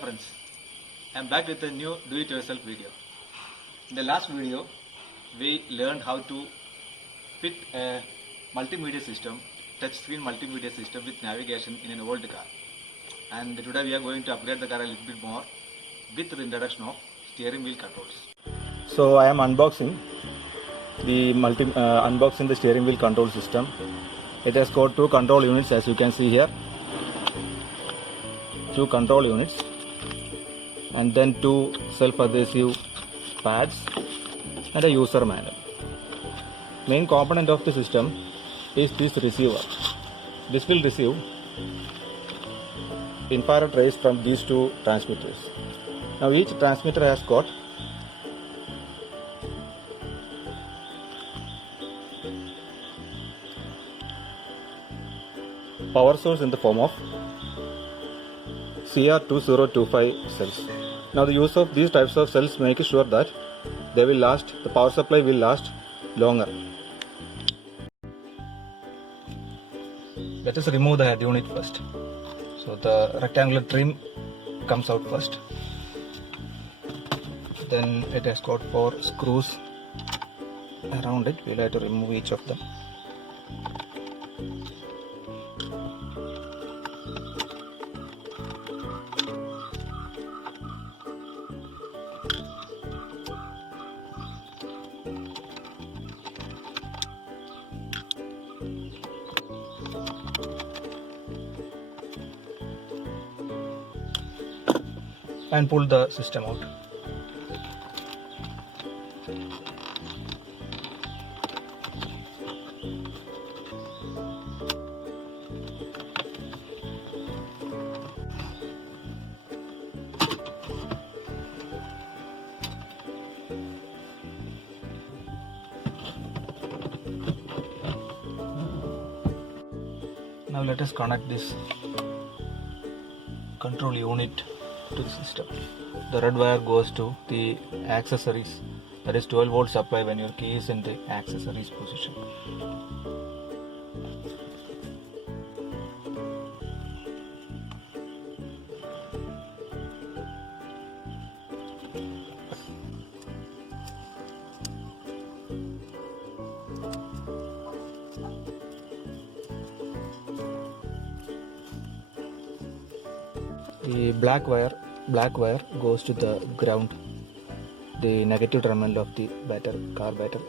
friends, I am back with a new do-it-yourself video. In the last video, we learned how to fit a multimedia system, touchscreen multimedia system with navigation in an old car. And today we are going to upgrade the car a little bit more with the introduction of steering wheel controls. So I am unboxing the steering wheel control system. It has got two control units, as you can see here. Two control units, and then two self-adhesive pads and a user manual. Main component of the system is this receiver. This will receive infrared rays from these two transmitters. Now each transmitter has got power source in the form of CR2025 cells. Now the use of these types of cells make sure that they will last, the power supply will last longer. Let us remove the head unit first. So the rectangular trim comes out first. Then it has got 4 screws around it. We'll have to remove each of them. And pull the system out. Now let us connect this control unit to the system. The red wire goes to the accessories, that is 12 volt supply when your key is in the accessories position. The black wire goes to the ground, the negative terminal of the car battery.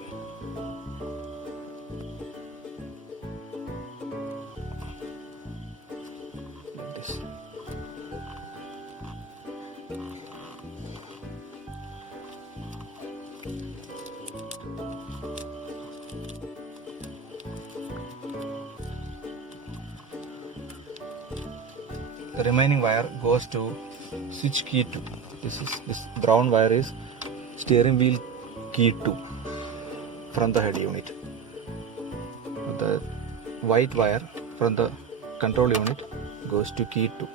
Like this. The remaining wire goes to switch key 2. This brown wire is steering wheel key 2 from the head unit. The white wire from the control unit goes to key 2.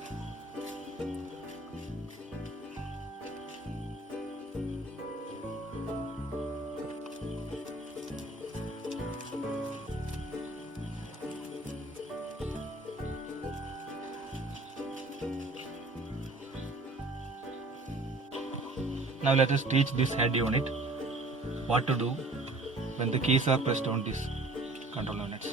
Now let us teach this head unit what to do when the keys are pressed on these control units.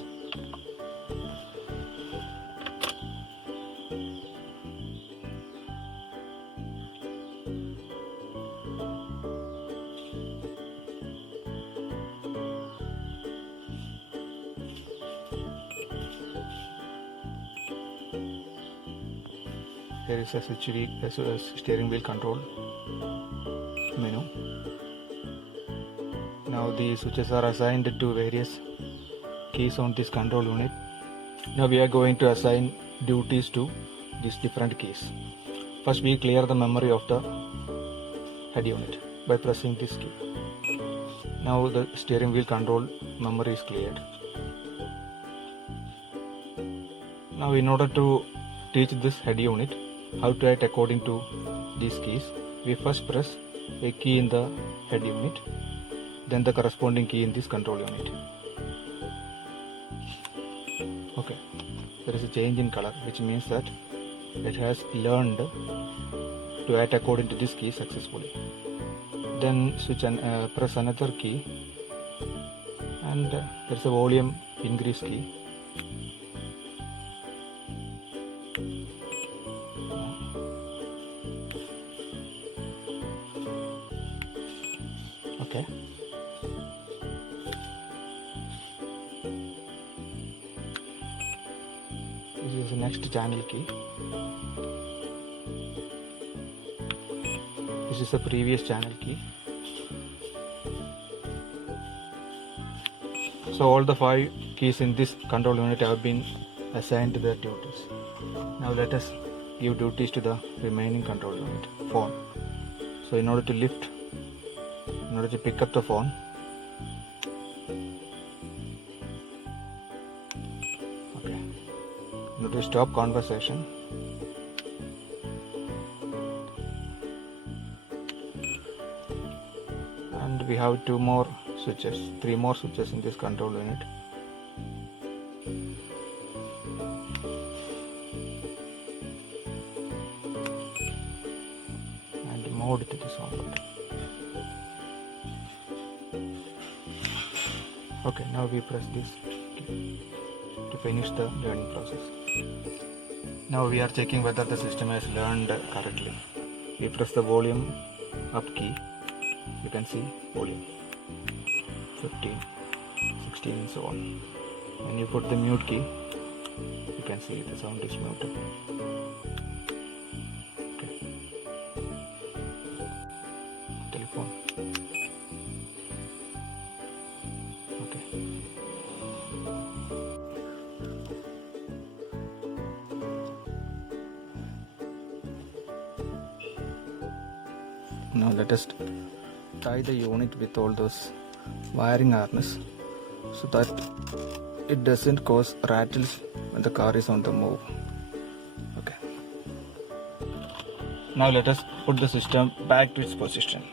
Here is a steering wheel control menu. Now the switches are assigned to various keys on this control unit. Now we are going to assign duties to these different keys. First we clear the memory of the head unit by pressing this key. Now the steering wheel control memory is cleared. Now in order to teach this head unit how to act according to these keys, we first press a key in the head unit, then the corresponding key in this control unit. Okay, there is a change in color, which means that it has learned to add according to this key successfully. Then switch and press another key, and there's a volume increase key. Okay. This is the next channel key. This is the previous channel key. So all the 5 keys in this control unit have been assigned to their duties. Now let us give duties to the remaining control unit, phone. So in order to pick up the phone, okay, in order to stop conversation, and we have 3 more switches in this control unit. And mode to this one button. Okay, now we press this key to finish the learning process. Now we are checking whether the system has learned correctly. We press the volume up key. You can see volume 15, 16 and so on. When you put the mute key, you can see the sound is muted. Okay. Telephone. Okay. Now let us tie the unit with all those wiring harness so that it doesn't cause rattles when the car is on the move. Okay. Now let us put the system back to its position.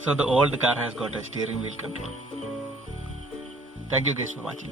So the old car has got a steering wheel control. Thank you guys for watching.